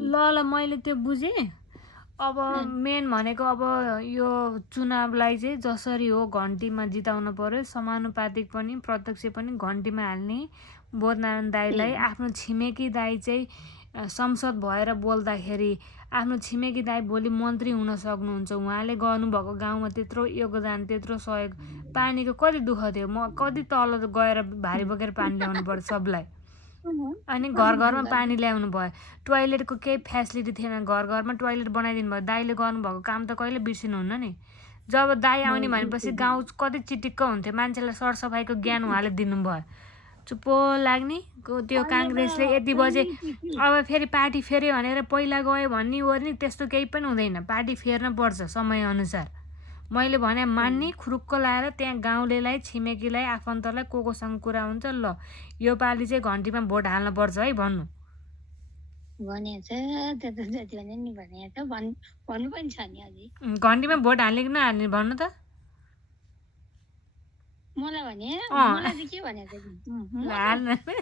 ल ल मैले त्यो बुझेँ। अब मेन भनेको अब यो चुनावलाई चाहिँ जसरी हो घन्टीमा जिताउनु पर्यो, समानुपातिक पनि प्रत्यक्ष पनि घन्टीमा हाल्ने। बोधनारायण दाईलाई आफ्नो छिमेकी दाई चाहिँ संसद भएर बोल्दाखेरि आफ्नो छिमेकी दाई भोलि मन्त्री हुन सक्नुहुन्छ। उहाँले गर्नुभएको गाउँमा त्यत्रो योगदान, त्यत्रो सहयोग, पानीको कति दुःख थियो। म कति तल गएर भारी बोकेर पानी ल्याउनु पर्छ सबलाई। अनि घर घरमा पानी ल्याउनु भयो। टोयलेटको केही फेसिलिटी थिएन, घर घरमा टोयलेट बनाइदिनु भयो। दाइले गर्नुभएको काम त कहिले बिर्सिनुहुन्न नि। जब दाई आउने भनेपछि गाउँ कति चिटिक्क हुन्थ्यो, मान्छेलाई सरसफाइको ज्ञान उहाँले दिनुभयो। चुप्पो लाग्ने त्यो काङ्ग्रेसले यति बजे अब फेरि पार्टी फेऱ्यो भनेर पहिला गयो भन्ने ओर्ने त्यस्तो केही पनि हुँदैन। पार्टी फेर्न पर्छ समयअनुसार। मैले भने मान्ने, खुरुक्क लाएर त्यहाँ गाउँलेलाई, छिमेकीलाई, आफन्तलाई कोसँग कुरा हुन्छ, ल यो पालि चाहिँ घन्टीमा भोट हाल्न पर्छ है भन्नु। घन्टीमा भोट हाल्ने कि नहाल्ने भन्नु त। मलाई भने मलाई चाहिँ के भनेको